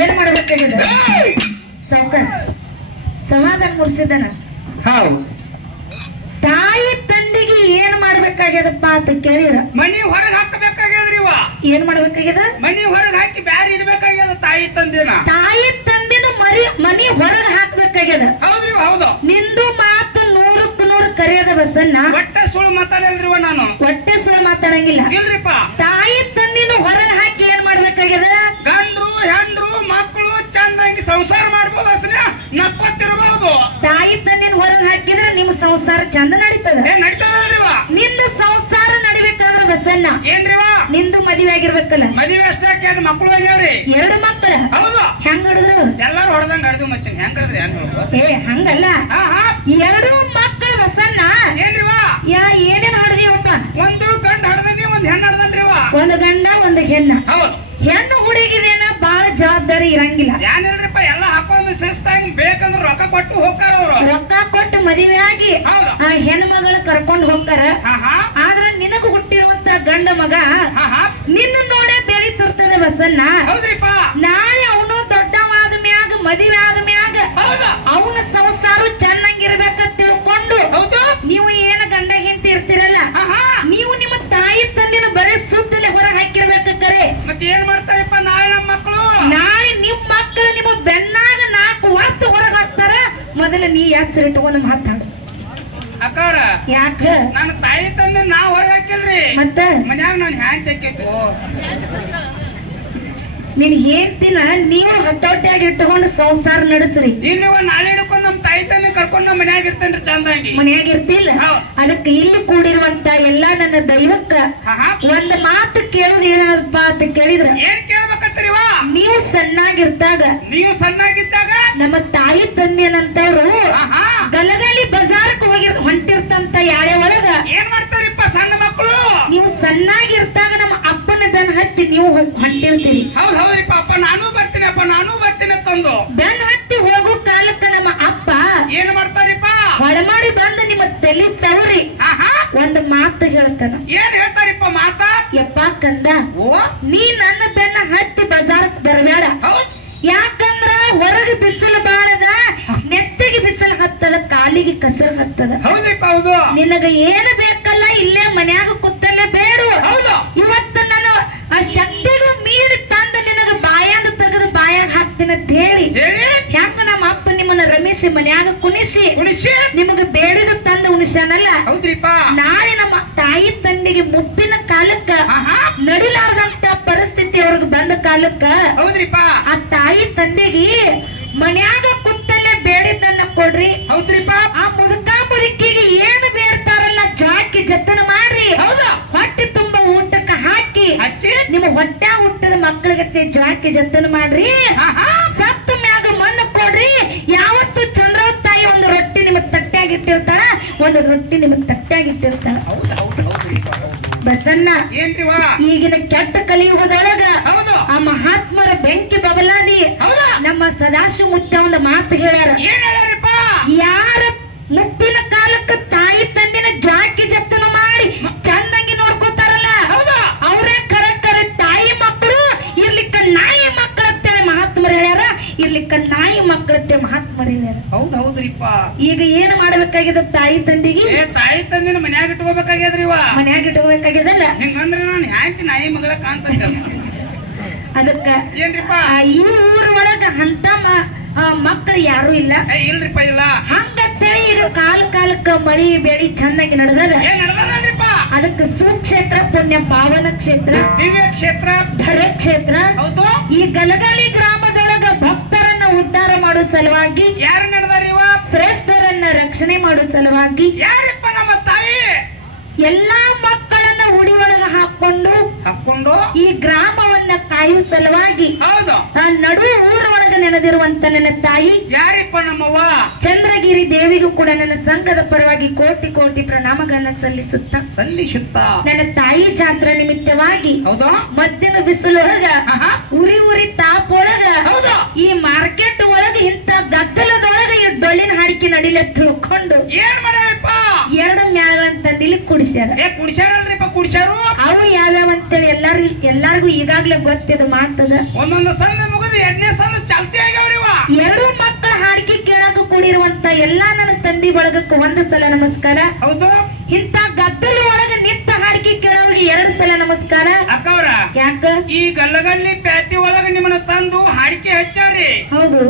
ಏನ್ ಮಾಡ್ಬೇಕಾಗಿದೆ ಸಾವ್ಕಾಸ್ ಸಮಾಧಾನ ಮುರ್ಸಿದನ ತಾಯಿ ತಂದೆಗೆ ಏನ್ ಮಾಡ್ಬೇಕಾಗ್ಯದಪ್ಪ ಅಂತ ಕೇಳಿದ್ರ ಮನಿ ಹೊರಗೆ ಹಾಕಬೇಕಾಗ್ಯದ್ರಿ ಏನ್ ಮಾಡ್ಬೇಕಾಗ್ಯದ ಮನಿ ಹೊರಗೆ ಹಾಕಿ ಬ್ಯಾರಿ ಇಡ್ಬೇಕಾಗ್ಯದ ತಾಯಿ ತಂದೆನ ಮನಿ ಹೊರಗೆ ಹಾಕ್ಬೇಕಾಗ್ಯದ ಹೌದ್ರಿ ಹೌದು ನಿಂದು ಮಾತು 100ಕ್ಕೆ 100 ಕರೆಯದ ಬಸನ್ನ ಒಟ್ಟೆ ಸುಳ್ಳು ಮಾತಾಡಲ್ರಿವ ನಾನು ಒಟ್ಟೆ ಸುಳ್ಳು ಮಾತಾಡಂಗಿಲ್ಲ ಇಲ್ರಿಪ್ಪ ತಾಯಿ ತಂದಿನ ಹೊರಗೆ ಹಾಕಿ ಏನ್ ಮಾಡ್ಬೇಕಾಗ್ಯದ ಗಂಡ್ರು ಹೆಂಡ್ರು ಮಕ್ಕಳು ಚಂದಾಗಿ ಸಂಸಾರ ಮಾಡ್ಬೋದು ಅಸನೆ ನಕ್ಕೊತ್ತಿರಬಹುದು ತಾಯಿ ತಂದಿನ ಹೊರಗೆ ಹಾಕಿದ್ರೆ ನಿಮ್ ಸಂಸಾರ ಚಂದ ನಡೀತದ ನಡೀತದಲ್ರಿವ ನಿಂದು ಸಂಸಾರ ನಡಿಬೇಕಂದ್ರ ಬಸನ್ನ ಏನ್ರಿವ ನಿಂದು ಮದುವೆ ಆಗಿರ್ಬೇಕಲ್ಲ ಮದುವೆ ಅಷ್ಟೇ ಮಕ್ಕಳು ಆಗ್ಯಾವ್ರಿ 2 ಮಕ್ಕಳ ಹೌದು ಹೆಂಗ್ ಹಿಡಿದ್ರು ಎಲ್ಲಾರು ಹೊಡೆದಂಗ ಹಿಡಿದು ಮತ್ತೆ ಹೆಂಗ್ ಹಿಡಿದ್ರಿ ಏ ಹಂಗಲ್ಲ 2 ಮಕ್ಕಳ ಬಸನ್ನ ಏನ್ರಿವ ಏನೇನ್ ಹೊಡೆದಿವಪ್ಪ ಒಂದು ಗಂಡ ಹಡ್ದನಿ ಒಂದ್ ಹೆಣ್ಣು ಹಡ್ದನ್ರಿವ ಒಂದು ಗಂಡ ಒಂದು ಹೆಣ್ಣ ಹೌದು ಹೆಣ್ಣು ಹುಡುಗಿದೇನ ಬಾಳ ಜವಾಬ್ದಾರಿ ಇರಂಗಿಲ್ಲ ಏನಿಲ್ರಿಪ್ಪ ಎಲ್ಲ ಹಾಕೊಂಡ್ ಶಿಸ್ತಾಗಿ ಬೇಕಂದ್ರ ರೊಕ್ಕ ಕೊಟ್ಟು ಹೋಗ್ತಾರ ಅವ್ರು ರೊಕ್ಕ ಕೊಟ್ಟು ಮದುವೆ ಆಗಿ ಆ ಹೆಣ್ಣು ಮಗಳ ಕರ್ಕೊಂಡ್ ಹೋಗ್ತಾರ ಆದ್ರ ನಿನಗ ಹುಟ್ಟಿರುವಂತ ಗಂಡ ಮಗ ನಿನ್ನ ನೋಡೇ ಬೆಳಿತಿರ್ತದೆ ಬಸನ್ನ ಹೌದ್ರಿಪ್ಪ ನಾಳೆ ಅವನು ದೊಡ್ಡವಾದ ಮ್ಯಾಗ ಮದುವೆ ಆದ ಮ್ಯಾಗ ಅವನ ಸಂಸಾರ ಚೆನ್ನಾಗಿರ್ಬೇಕಂತ ತಿಳ್ಕೊಂಡು ನೀವು ಏನ ಗಂಡ ಹೆಂಡತಿ ಇರ್ತಿರಲ್ಲ ನೀವು ನಿಮ್ಮ ತಾಯಿ ತಂದಿನ ಬರೀ ಸುತ್ತಲೇ ಹೊರಗೆ ಹಾಕಿರ್ಬೇಕರೆ ಮತ್ತೆ ಏನ್ ಮಾಡ್ತಾರಪ್ಪ ನಾಳೆ ನಮ್ಮ ಮಕ್ಕಳು ನಾಳೆ ನಿಮ್ ಮಕ್ಕಳು ನಿಮ್ಮ ಬೆನ್ನಾಗ 4 ಹೊತ್ತು ಹೊರಗೆ ಹಾಕ್ತಾರ ಮೊದಲ ನೀ ಯಾಕೆ ಇಟ್ಕೊಂಡು ಮಾತಾಡು ಅಕ್ಕಾರ ಯಾಕ ನನ್ನ ತಾಯಿ ತಂದೆ ನಾ ಹೊರಗೆ ಹಾಕಿಲ್ರಿ ಮತ್ತ ಮನ್ಯಾಗ ನಾನು ಹ್ಯಾಂಗ್ ತೆಕ್ಕೈತಿ ನಿನ್ ಹೇಳ್ತಿನ ನೀವು ಹತೋಟಿಯಾಗಿ ಇಟ್ಟುಕೊಂಡು ಸಂಸಾರ ನಡೆಸ್ರಿ ಇಲ್ಲಿ ನಾಳೆ ಹಿಡ್ಕೊಂಡು ನಮ್ ತಾಯಿ ತಂದೆ ಕರ್ಕೊಂಡು ನಮ್ಮ ಮನ್ಯಾಗ ಇರ್ತೇನ್ರಿ ಚಂದಾಗಿ ಮನ್ಯಾಗ ಇರ್ತಿಲ್ಲ ಅದಕ್ಕೆ ಇಲ್ಲಿ ಕೂಡಿರುವಂತ ಎಲ್ಲಾ ನನ್ನ ದೈವಕ್ಕ ಒಂದ್ ಮಾತು ಕೇಳುದು ಏನಪ್ಪ ಅಂತ ಕೇಳಿದ್ರ ಏನ್ ಕೇಳ್ಬೇಕಂತೀರಿವ ನೀವು ಸಣ್ಣಾಗಿರ್ತಾಗ ನಮ್ಮ ತಾಯಿ ತಂದೆನಂತವ್ರು ಗಲಗಲಿ ಬಜಾರ್ಕ್ ಹೊಂಟಿರ್ತಂತ ಯಾಳೆ ಒಳಗ ಏನ್ ಮಾಡ್ತಾರಿಪ್ಪ ಸಣ್ಣ ಮಕ್ಕಳು ನೀವು ಸಣ್ಣಾಗಿರ್ತಾಗ ನಮ್ಮ ಅಪ್ಪನ ಬೆನ್ ಹತ್ತಿ ನೀವು ಹೊಂಟಿರ್ತೀರಿ ಹೌದ್ರಿಪ್ಪ ಅಪ್ಪ ನಾನು ಬರ್ತೀನಿ ತಂದು ಬೆನ್ ಹತ್ತಿ ಹೋಗೋ ಕಾಲಕ್ಕ ನಮ್ಮ ಅಪ್ಪ ಏನ್ ಮಾಡ್ತಾರಿಪ್ಪ ಹೊಳಮಾಡಿ ಬಂದು ನಿಮ್ಮ ತಲೆ ತವ್ರಿ ಒಂದ್ ಮಾತು ಹೇಳ್ತಾನ ಏನ್ ಹೇಳ್ತಾರಿಪ್ಪ ಮಾತಾ ಯಪ್ಪ ಕಂದ ನೀ ನನ್ನ ಬೆನ್ನ ಹತ್ತಿ ಬಜಾರ್ಕ್ ಬರಬೇಡ ಯಾಕಂದ್ರ ಹೊರಗೆ ಬಿಸಿಲು ಬಾಳದ ನೆತ್ತಿಗೆ ಬಿಸಿಲು ಹತ್ತದ ಕಾಲಿಗೆ ಕಸರು ಹತ್ತದ ಹೌದ್ರಿಪ್ಪ ಹೌದು ನಿನಗ ಏನು ಬೇಕಲ್ಲ ಇಲ್ಲೇ ಮನ್ಯಾಗ ಕೂತಲ್ಲೇ ಬೇಡ ಇವತ್ತು ನಾನು ಆ ಶಕ್ತಿಗೂ ಮೀರಿ ತಂದ ನಿನಗ ಬಾಯಾಗ ತೆಗೆದು ಬಾಯಾಗ ಹಾಕ್ತೀನಿ ಅಂತ ಹೇಳಿ ಯಾಕ ನಮ್ಮ ಅಪ್ಪ ನಿಮ್ಮನ್ನ ರಮೇಶ್ ಮನ್ಯಾಗ ಕುಣಿಸಿ ನಿಮಗ ಬೇಡಿದ ತಂದ ಉಣಿಸ್ಯಾನಲ್ಲ ಹೌದ್ರಿಪ್ಪ ನಾಳೆ ನಮ್ಮ ತಾಯಿ ತಂದೆಗೆ ಮುಪ್ಪಿನ ಕಾಲಕ್ಕ ನಡಿಲಾರ್ದಂತ ಪರಿಸ್ಥಿತಿ ಅವ್ರಿಗೆ ಬಂದ ಕಾಲಕ್ಕ ಹೌದ್ರಿಪ್ಪ ಆ ತಾಯಿ ತಂದೆಗೆ ಮನ್ಯಾಗ ಕುತ್ತಲ್ಲೇ ಬೇಡಿದ್ದನ್ನ ಕೊಡ್ರಿ ಹೌದ್ರಿಪ್ಪ ಆ ಮುದುಕ ಮುದುಕಿಗೆ ಏನು ಬೇಡ್ತಾರಲ್ಲ ಜಾಕಿ ಜತನ ಮಾಡ್ರಿ ಹೊಟ್ಟೆ ತುಂಬಾ ಊಟಕ್ಕೆ ಹಾಕಿ ನಿಮ್ಮ ಹೊಟ್ಟೆ ಹುಟ್ಟದ ಮಕ್ಕಳಿಗೆ ಜಾಕಿ ಜತನ ಮಾಡ್ರಿ ಸತ್ತ ಮ್ಯಾಗ ಮಣ್ಣು ಕೊಡ್ರಿ ಯಾವತ್ತು ಚಂದ್ರ ತಾಯಿ ಒಂದು ರೊಟ್ಟಿ ನಿಮಗ್ ತಟ್ಟೆಯಾಗಿಟ್ಟಿರ್ತಾಳ ಒಂದು ರೊಟ್ಟಿ ನಿಮಗ್ ತಟ್ಟೆಯಾಗಿಟ್ಟಿರ್ತಾಳ ಬಸನ್ನ ಈಗಿನ ಕೆಟ್ಟ ಕಲಿಯುಗದೊಳಗ ಆ ಮಹಾತ್ಮರ ಬೆಂಕಿ ಬಬಲಾದಿ ನಮ್ಮ ಸದಾಶಿವ ಮುತ್ಯ ಒಂದು ಮಾತು ಹೇಳ್ಯಾರ ಯಾರ ಮುಪ್ಪಿನ ಕಾಲಕ್ಕ ತಾಯಿ ತಂದಿನ ಜಾಕಿ ಜತನ ಮಾಡಿ ಚಂದಂಗಿ ನೋಡ್ಕೊತಾರಲ್ಲ ಅವರೇ ಕರೆ ತಾಯಿ ಮಕ್ಕಳು ಇರ್ಲಿಕ್ಕ ನಾಯಿ ಮಕ್ಕಳತ್ತೆ ಮಹಾತ್ಮರು ಹೇಳ್ಯಾರ ಇರ್ಲಿಕ್ಕ ನಾಯಿ ಮಕ್ಕಳತ್ತೆ ಮಹಾತ್ಮರು ಹಿರಿಯರ. ಹೌದ್ ಹೌದ್ರಿಪ್ಪ. ಈಗ ಏನ್ ಮಾಡ್ಬೇಕಾಗಿದೆ ತಾಯಿ ತಂದಿಗೆ? ತಾಯಿ ತಂದಿನ ಮನ್ಯಾಗ ಇಟ್ಕೋಬೇಕಾಗ್ಯದ್ರಿ ಮನ್ಯಾಗ ಇಟ್ಕೋಬೇಕಾಗ್ಯದಲ್ಲ. ಹಿಂಗಂದ್ರೆ ನಾನು ಹ್ಯಾಂತಿ ನಾಯಿ ಮಗಳ ಕಾಂತ ಅದಕ್ಕ ಏನ್ರಿಪ್ಪ ಈ ಊರ ಒಳಗ ಅಂತ ಮಕ್ಕಳು ಯಾರು ಇಲ್ಲ. ಇಲ್ರಿಪ್ಪ ಇಲ್ಲ. ಹಂಗಂತೇಳಿ ಇದು ಕಾಲಕ್ಕ ಮಳಿ ಬೆಳಿ ಚೆನ್ನಾಗಿ ನಡೆದದ. ಅದಕ್ಕೆ ಸುಕ್ಷೇತ್ರ, ಪುಣ್ಯ ಪಾವನ ಕ್ಷೇತ್ರ, ದಿವ್ಯ ಕ್ಷೇತ್ರ, ಧರ ಕ್ಷೇತ್ರ. ಹೌದು. ಈ ಗಲಗಲಿ ಗ್ರಾಮದೊಳಗ ಭಕ್ತರನ್ನ ಉದ್ಧಾರ ಮಾಡೋ ಸಲುವಾಗಿ ಯಾರು ನಡೆದಾರಿವ? ಶ್ರೇಷ್ಠರನ್ನ ರಕ್ಷಣೆ ಮಾಡೋ ಸಲುವಾಗಿ ಯಾರಿಪ್ಪ? ನಮ್ಮ ತಾಯಿ ಎಲ್ಲಾ ಮಕ್ಕಳನ್ನ ಉಡಿ ಒಳಗ ಹಾಕೊಂಡು ಈ ಗ್ರಾಮವನ್ನ ಕಾಯುವ ಸಲುವಾಗಿ ಹೌದು ನಡು ಊರೊಳಗ ನೆನೆದಿರುವಂತ ನನ್ನ ತಾಯಿ ಯಾರಿಪ್ಪ? ನಮ್ಮವ್ವ ಚಂದ್ರಗಿರಿ ದೇವಿಗೂ ಕೂಡ ನನ್ನ ಸಂಘದ ಪರವಾಗಿ ಕೋಟಿ ಕೋಟಿ ಪ್ರಣಾಮಗಳನ್ನ ಸಲ್ಲಿಸುತ್ತಾ ನನ್ನ ತಾಯಿ ಜಾತ್ರಾ ನಿಮಿತ್ತವಾಗಿ ಮಧ್ಯಾಹ್ನ ಬಿಸಿಲೊಳಗ ಉರಿ ತಾಪೊಳಗ ಈ ಮಾರ್ಕೆಟ್ ಒಳಗ ಇಂತ ಗದ್ದಲದೊಳಗ ಈ ಡೊಳ್ಳಿನ ಹಾಡಿಕೆ ನಡಿಲೆ ತಿಳ್ಕೊಂಡು ಏನ್ ಮಾಡ್ಯಾರಪ್ಪ? 2 ಮ್ಯಾಗಳಂತ ಇಲ್ಲಿ ಕುಡಿಸ್ಯಾರ. ಕುಡಿಸ್ಯಾರು ಅವು ಯಾವ್ಯಾವ ಅಂತೇಳಿ ಎಲ್ಲಾರ್ಗು ಈಗಾಗ್ಲೇ ಗೊತ್ತಿದ ಮಾತದ. ಒಂದೊಂದು ಸಂದ ಮುಗಿದು 2ನೇ ಸಂದ ಚಾಲ್ತಿ ಆಗ್ಯಾವ್ರಿವ. 2 ಮಕ್ಕಳ ಹಾಡಿಕೆ ಕೇಳಕ ಕೂಡಿರುವಂತ ಎಲ್ಲಾ ನನ್ನ ತಂದಿ ಬಳಗಕ್ಕೆ 1 ಸಲ ನಮಸ್ಕಾರ. ಹೌದು. ಇಂತ ಗದ್ದಲ ಒಳಗ ನಿಂತ ಹಾಡಿಕೆ ಕೇಳೋರಿಗೆ 2 ಸಲ ನಮಸ್ಕಾರ. ಅಕ್ಕವ್ರ ಯಾಕ ಈ ಗಲ್ಲಗಲ್ಲಿ ಪ್ಯಾಟಿ ಒಳಗ ನಿಮ್ಮನ್ನ ತಂದು ಹಾಡಿಕೆ ಹಚ್ಚಾರಿ? ಹೌದು.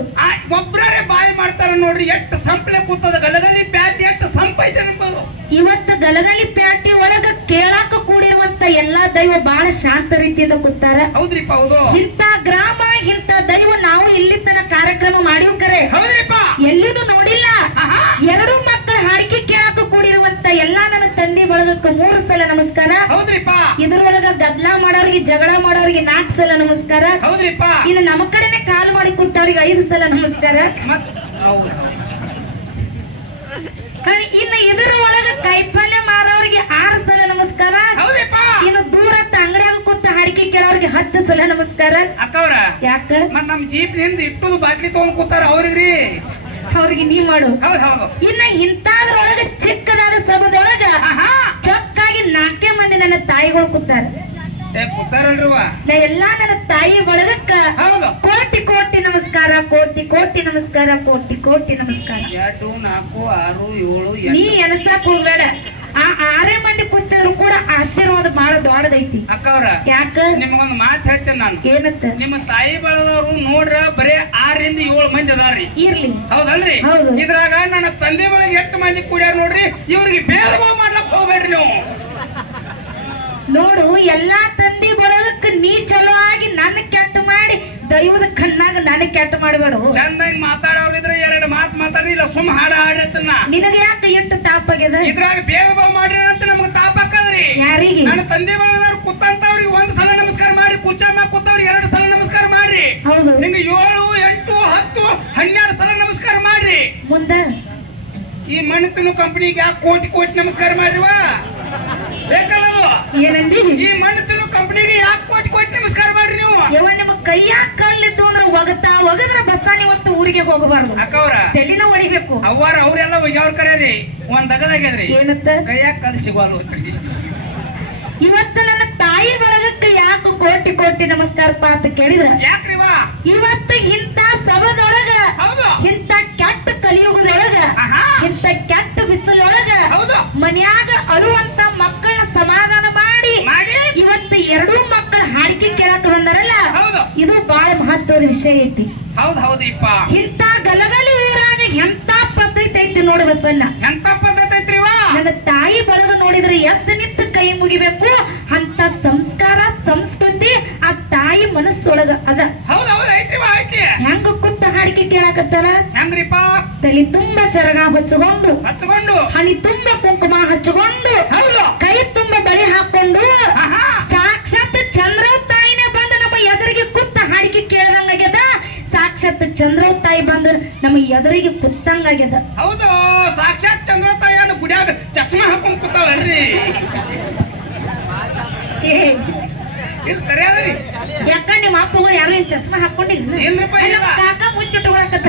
ಒಬ್ರೇ ಬಾಯಿ ಮಾಡ್ತಾರ ನೋಡ್ರಿ. ಎಷ್ಟು ಸಂಪಳೆ ಕೂತದ ಗಲ್ಲಗಲ್ಲಿ ಪ್ಯಾಟಿ, ಎಷ್ಟು ಸಂಪ ಐತೆ ನಂಬೋದು. ಇವತ್ತು ಗಲಗಲಿ ಪ್ಯಾಟಿ ಒಳಗ ಕೇಳಾಕ ಕೂಡಿರುವಂತ ಎಲ್ಲಾ ದೈವ ಬಹಳ ಶಾಂತ ರೀತಿಯಿಂದ ಕೂತಾರ. ಹೌದ್ರಿಪ್ಪ. ಹೌದು. ಇಂತ ಗ್ರಾಮ, ಇಂತ ದೈವ ನಾವು ಇಲ್ಲಿ ತನ ಕಾರ್ಯಕ್ರಮ ಮಾಡಿವ್ ಕರೆ. ಹೌದ್ರಿಪ್ಪ. ಎಲ್ಲಿನೂ ನೋಡಿಲ್ಲ. 2 ಮಕ್ಕಳ ಹಾಡಿಕೆ ಕೇಳಾಕ ಕೂಡಿರುವಂತ ಎಲ್ಲಾ ನನ್ನ ತಂದೆ ಬಳಗಕ್ಕೆ 3 ಸಲ ನಮಸ್ಕಾರ. ಹೌದ್ರಿಪ್ಪ. ಇದ್ರೊಳಗ ಗದ್ಲ ಮಾಡೋರಿಗೆ, ಜಗಳ ಮಾಡೋರಿಗೆ 4 ಸಲ ನಮಸ್ಕಾರ. ಹೌದ್ರಿಪ್ಪ. ಇನ್ನು ನಮ್ಮ ಕಡೆನೆ ಕಾಲ್ ಮಾಡಿ ಕೂತವ್ರಿಗೆ 5 ಸಲ ನಮಸ್ಕಾರ. ಇನ್ನು ಇದರ ಒಳಗ ಕೈಪಲ್ಯ ಮಾರೋರಿಗೆ 6 ಸಲ ನಮಸ್ಕಾರ. ಇನ್ನು ದೂರತ್ತ ಅಂಗಡಿಯಾಗ ಕೂತ ಹಾಡಿಕೆ ಕೇಳೋರಿಗೆ 10 ಸಲ ನಮಸ್ಕಾರ. ಅಕ್ಕವ್ರ ಯಾಕ ನಮ್ ಜೀಪ್ ನಿಂದ ಇಟ್ಟು ಬಾಟ್ಲಿ ತಗೊಂಡ್ ಕೂತಾರ ಅವ್ರಿಗ್ರಿ, ಅವ್ರಿಗೆ ನೀ ಮಾಡು. ಇನ್ನ ಇಂತಾದ್ರೊಳಗ ಚಿಕ್ಕದಾದ ಸಭದೊಳಗ ಚೊಕ್ಕಾಗಿ 4 ಮಂದಿ ನನ್ನ ತಾಯಿಗಳು ಕೂತಾರ. ಎಲ್ಲಾ ನನ್ನ ತಾಯಿ ಬಳಗಕ್ಕ ಕೋಟಿ ಕೋಟಿ ನಮಸ್ಕಾರ, ಕೋಟಿ ಕೋಟಿ ನಮಸ್ಕಾರ, ಕೋಟಿ ಕೋಟಿ ನಮಸ್ಕಾರ. 2, 4, 6, 7 ನೀ ಎನಸಾಕ್ ಹೋಗ್ಬೇಡ. ಆ 6 ಮಂದಿ ಕೂತಿದ್ರು ಕೂಡ ಆಶೀರ್ವಾದ ಮಾಡೋ ದೊಡ್ಡದೈತಿ. ಅಕ್ಕವ್ರ ಯಾಕ ನಿಮ್ಗೊಂದು ಮಾತು ಹೇಳ್ತೇನೆ ನಾನು. ಏನತ್ತ? ನಿಮ್ಮ ತಾಯಿ ಬಳದವ್ರು ನೋಡ್ರ ಬರೇ 6 ರಿಂದ 7 ಮಂದಿ ಅದಾರ್ರಿ. ಇರ್ಲಿ. ಹೌದಲ್ರಿ? ಇದ್ರಾಗ ನನ್ನ ತಂದೆ ಒಳಗೆ 8 ಮಂದಿ ಕೂಡ್ಯಾರ ನೋಡ್ರಿ. ಇವ್ರಿಗೆ ಭೇದ ಭಾವ ಮಾಡ್ಲಕ್ ಹೋಗ್ಬೇಡ್ರಿ ನೀವು. ನೋಡು, ಎಲ್ಲಾ ತಂದಿ ಬಳಗಕ್ಕೆ ನೀ ಚಲೋ ಆಗಿ ನನ್ನ ಕೆಟ್ಟ ಮಾಡಿ ದೈವದ ಕಣ್ಣಾಗ ನನಗೆ ಕೆಟ್ಟ ಮಾಡಬೇಡ. ಚಂದಾಗಿ ಮಾತಾಡೋರಿದ್ರೆ 2 ಮಾತು ಮಾತಾಡ್ರಿ, ಇಲ್ಲ ಸುಮ್ ಹಾಡ ಹಾಡತ್ತನ್ನ. ನಿನಗೆ ಯಾಕೆ ಎಷ್ಟು ತಾಪಾಗ್ಯದ? ಇದ್ರಾಗ ಭೇದ ಭಾವ ಮಾಡಿರ ಅಂತ ನಮ್ಗೆ ತಾಪಾಕದ್ರಿ. ಯಾರಿಗೆ? ನನ್ನ ತಂದೆ ಬಳಗದವ್ರು ಕೂತಂತವ್ರಿಗೆ 1 ಸಲ ನಮಸ್ಕಾರ ಮಾಡಿ, ಕುಚ್ಚಮ್ಮ ಕೂತವ್ರಿಗೆ 2 ಸಲ ನಮಸ್ಕಾರ ಮಾಡ್ರಿ. ಹೌದು. ನಿಂಗೆ 7, 8, 10, 12 ಸಲ ನಮಸ್ಕಾರ ಮಾಡ್ರಿ. ಮುಂದ ಈ ಮಣ್ಣು ಕಂಪನಿಗೆ ಯಾಕೆ ಕೋಟಿ ಕೋಟಿ ನಮಸ್ಕಾರ ಮಾಡ್ರಿವ? ಬೇಕಲ್ಲದು. ಏನಂದಿ? ಈ ಮಣ್ಣು ಕಂಪನಿಗೆ ಯಾಕೆ ಕೋಟಿ ಕೋಟಿ ನಮಸ್ಕಾರ ಮಾಡ್ರಿ ನೀವು? ನಿಮ್ಮ ಕೈಯಾಗ ಕಲ್ಲಿದ್ದು ಅಂದ್ರೆ ಒಗದ್ರ ಬಸ್ಸಾನಿ ಹೊತ್ತು ಊರಿಗೆ ಹೋಗಬಾರ್ದು. ಅಕ್ಕವ್ರ ತೆಲಿನ ಹೊಡಿಬೇಕು. ಅವ್ರೆಲ್ಲ ಅವ್ರ ಕರೆಯರಿ ಒಂದ್ ಅಗದಾಗ್ಯದ್ರಿ. ಏನತ್ತ? ಕೈಯಾಗ ಕಲ್ಲು ಸಿಗುವಲ್ಲ. ಇವತ್ತು ನನ್ನ ತಾಯಿ ಬಳಗಕ್ಕೆ ಯಾಕೆ ಕೋಟಿ ಕೋಟಿ ನಮಸ್ಕಾರ ಅಂತ ಕೇಳಿದ್ರ ಯಾಕ್ರಿವ? ಇವತ್ತು ಇಂತ ಸಭದೊಳಗ, ಇಂತ ಕೆಟ್ಟ ಕಲಿಯುಗದೊಳಗ, ಇಂತ ಕೆಟ್ಟ ಬಿಸಿಲೊಳಗ ಮನ್ಯಾಗ ಅಳುವಂತ ಮಕ್ಕಳನ್ನ ಸಮಾಧಾನ ಮಾಡಿ ಇವತ್ತು 2 ಮಕ್ಕಳ ಹಾಡಿಕೆ ಕೇಳಕ್ ಬಂದಾರಲ್ಲ, ಇದು ಬಹಳ ಮಹತ್ವದ ವಿಷಯ ಐತಿ. ಹೌದೌದಿಪ್ಪ. ಇಂತ ಗಲಗಲಿ ಊರಾಗ ಎಂತ ಪದ್ಧತಿ ಐತಿ ನೋಡು ಬಸಣ್ಣ. ಎಂತ ಪದ್ಧತಿ ಐತ್ರಿವ? ನನ್ನ ತಾಯಿ ಬಳಗ ನೋಡಿದ್ರೆ ಎದ್ದು ನಿಂತು ಕೈ ಮುಗಿಬೇಕು ಅಂತ ಸಂಸ್ಕಾರ ಸಂಸ್ಕೃತಿ ಆ ತಾಯಿ ಮನಸ್ಸೊಳಗ ಅದ. ಹೆಂಗ ಕುತ್ತ ಹಾಡಿಕೆ ಕೇಳಕತ್ತಾರ? ಹೆಂಗ್ರಿಪ್ಪ? ತಲೆ ತುಂಬಾ ಸರಗ ಹಚ್ಚಿಕೊಂಡು, ಹನಿ ತುಂಬಾ ಕುಂಕುಮ ಹಚ್ಚಿಕೊಂಡು, ಕೈ ತುಂಬಾ ಬಳಿ ಹಾಕೊಂಡು, ಸಾಕ್ಷಾತ್ ಚಂದ್ರ ತಾಯಿನೇ ಬಂದು ನಮ್ಮ ಎದುರಿಗೆ ಕುತ್ತ ಹಾಡಿಕೆ ಕೇಳದಂಗಾಗ್ಯದ. ಸಾಕ್ಷಾತ್ ಚಂದ್ರ ತಾಯಿ ಬಂದು ನಮ್ಮ ಎದುರಿಗೆ ಕುತ್ತಂಗಾಗ್ಯದ. ಹೌದು, ಸಾಕ್ಷಾತ್ ಚಂದ್ರ ತಾಯಿ ಗುಡಿಯಾಗ ಚಸ್ಮಾ ಹಾಕೊಂಡ್ ಕೂತಾಳ್ರಿ. ಯಾಕ ನಿಮ್ಮ ಅಪ್ಪಗಳು ಯಾರು ಏನ್ ಚಸ್ಮಾ ಹಾಕೊಂಡಿಲ್ಲ? ಕಾಕ ಮುಚ್ಚಿಟ್ಟುಕೊಳಕತ್ತ.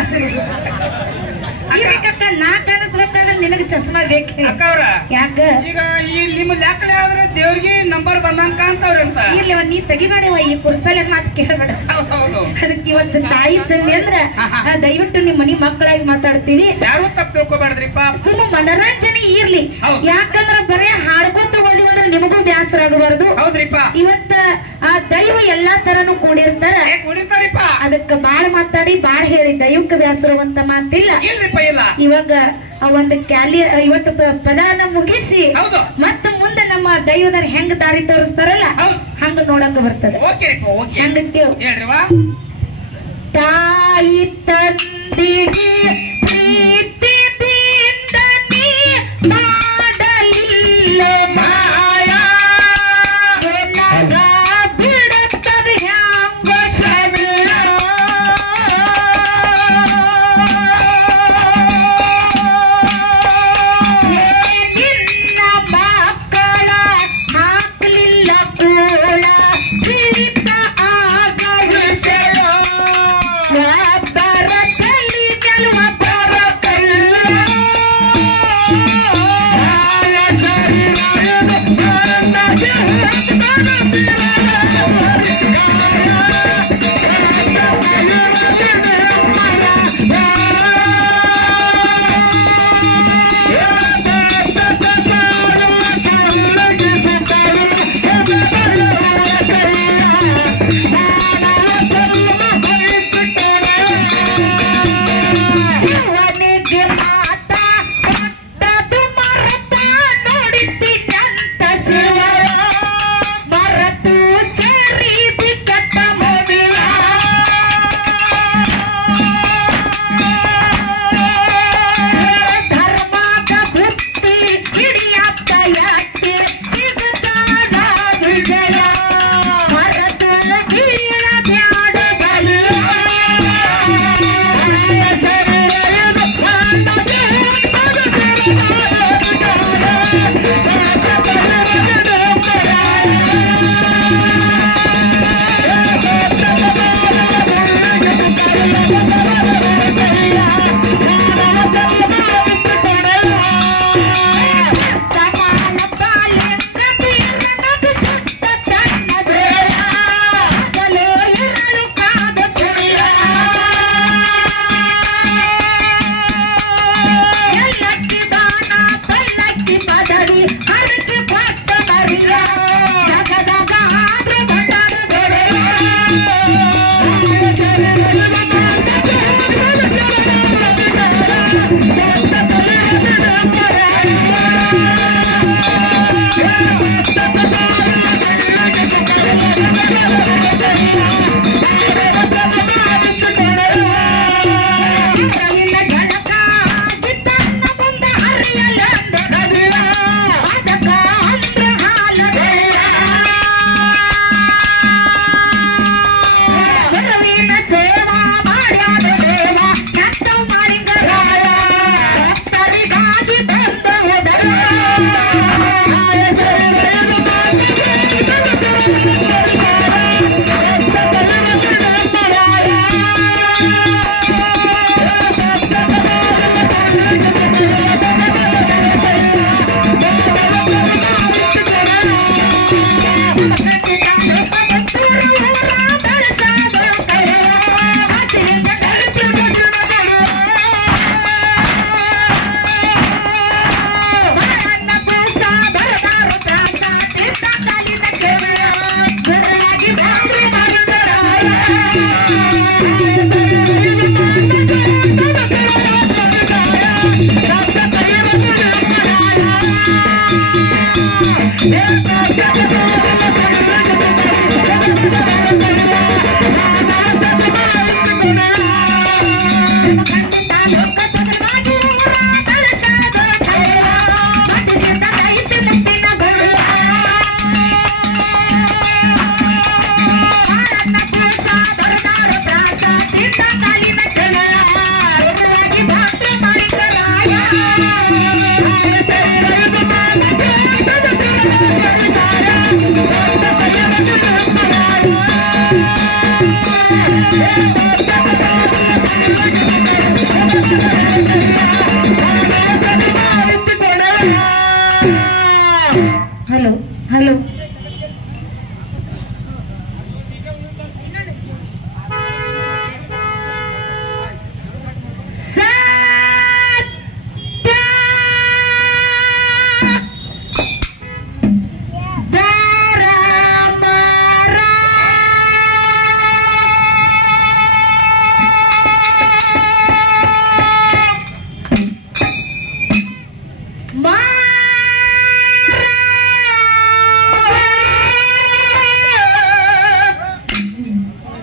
ನಾ ಕಾಣಿಸ್ಬೇಕಂದ್ರೆ ನನಗೆ ಚಸ್ಮಾ ಬೇಕೆ ಅಕ್ಕವ್ರ ಯಾಕ ಈಗ ಈ ನಿಮ್ಮ ಲೆಕ್ಕಲೆ ಆದ್ರೆ ದೇವ್ರಿಗೆ ನಂಬರ್ ಬಂದಂಗ ಕಾಣ್ತಾವ್ರಿ ಅಂತ ಇರ್ಲಿ ನೀ ತೆಗಿಬೇಡವ ಈ ಕುರ್ಸಲೆ ಮಾತು ಕೇಳಬೇಡ ಅದಕ್ಕೆ ಇವತ್ತು ತಾಯಿ ತಂದೆ ಅಂದ್ರ ದಯವಿಟ್ಟು ನಿಮ್ಮ ಮನಿ ಮಕ್ಕಳಾಗಿ ಮಾತಾಡ್ತೀವಿ ಯಾರು ತಪ್ಪು ತಿಳ್ಕೊಬೇಡ್ರಿಪ್ಪ ಸುಮ್ಮ ಮನರಂಜನೆ ಇರ್ಲಿ ಯಾಕಂದ್ರ ಬರೇ ಹಾಡ್ಕೊಂತ ಹೋದ್ವಿ ಅಂದ್ರೆ ನಿಮಗೂ ಬ್ಯಾಸರ ಆಗಬಾರ್ದು ಹೌದ್ರಿಪ್ಪ ಇವತ್ತ ಆ ದೈವ ಎಲ್ಲಾ ತರನು ಕೂಡಿರ್ತಾರ ಕೂಡಿರ್ತಾರಿಪ್ಪ ಅದಕ್ಕ ಬಾಳ ಮಾತಾಡಿ ಬಾಳ ಹೇಳಿ ದೈವಕ್ಕೆ ಬ್ಯಾಸರವಂತ ಮಾತಿಲ್ಲ ಇಲ್ರಿಪ್ಪ ಇಲ್ಲ ಇವಾಗ ಒಂದು ಇವತ್ತು ಪದಾನ ಮುಗಿಸಿ ಮತ್ತ ಮುಂದೆ ನಮ್ಮ ದೈವದರ ಹೆಂಗ್ ದಾರಿ ತೋರಿಸ್ತಾರಲ್ಲ ಹಂಗ ನೋಡಂಗ ಬರ್ತದೆ ಹೆಂಗ ತಾಯಿ ತಂದಿಗೆ ಪ್ರೀತಿಯಿಂದ ನೀ ಮಾಡಲಿಲ್ಲ ಮಾಯ ಬಿಡುತ್ತದೆ ಹ್ಯಾಂಗ ನಿನ್ನ ಮಕ್ಕಳ ಹಾಕಲಿಲ್ಲ ಕೂಳ ಕಿರಿತ ಆಗ ವಿಷಯ ಬರಕಲ್ಲಿ ಗೆಲುವ ಬರಕಲ್ಲ Yeah.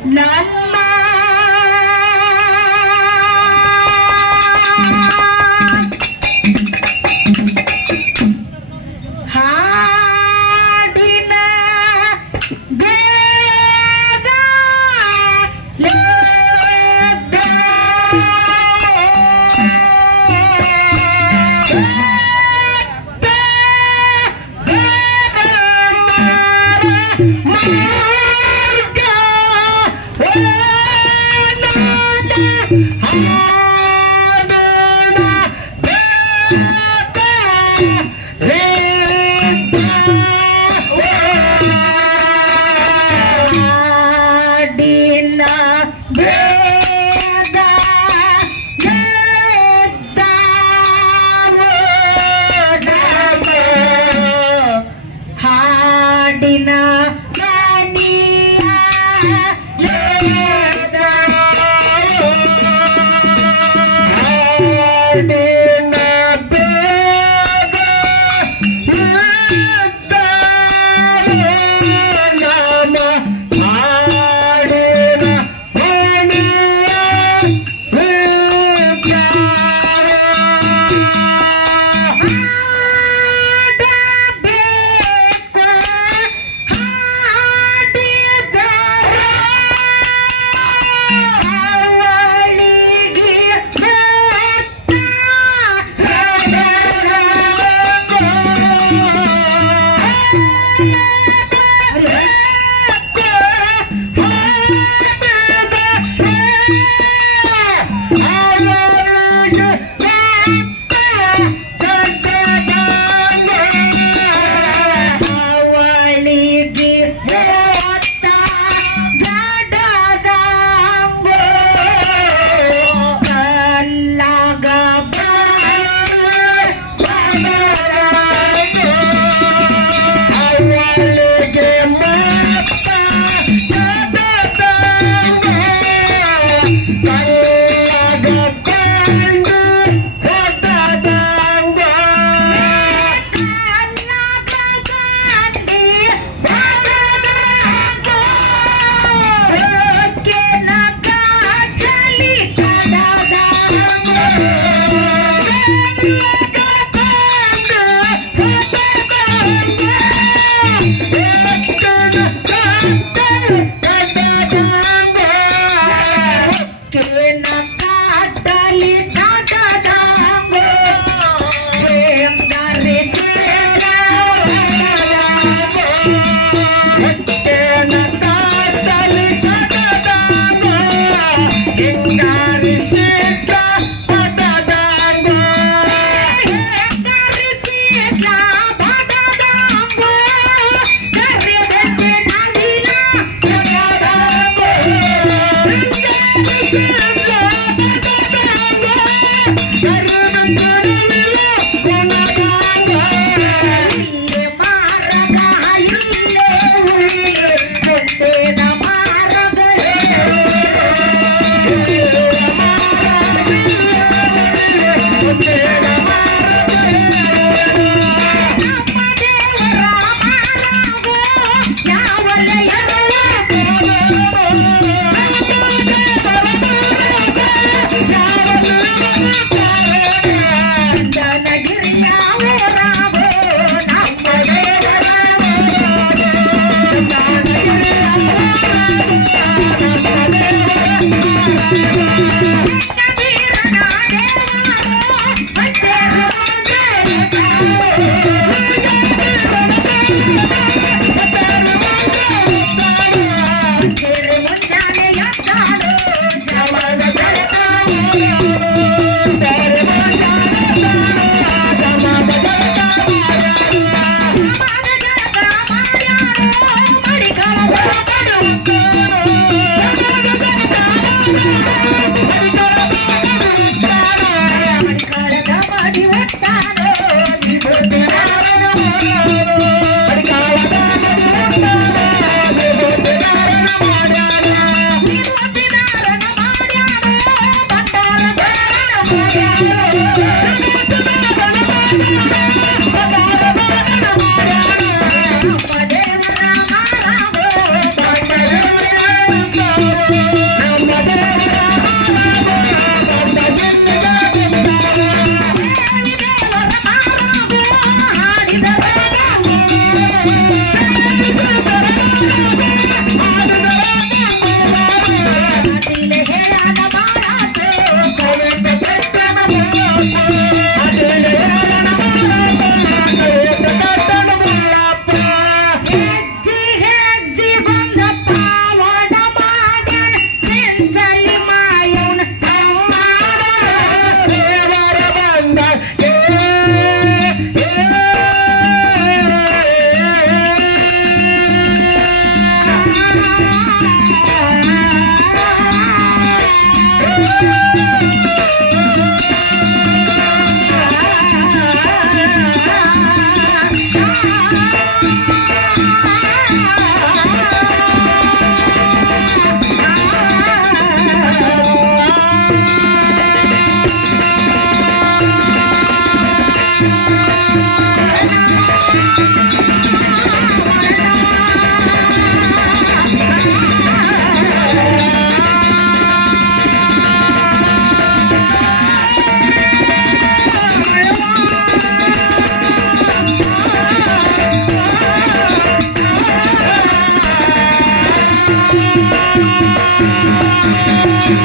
ನಮ್ಮ ಹಾಡಿನ ಬೇಗ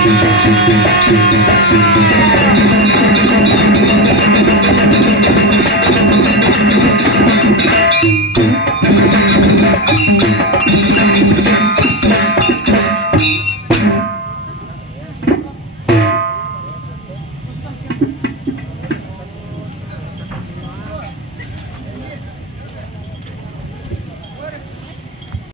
¡Gracias!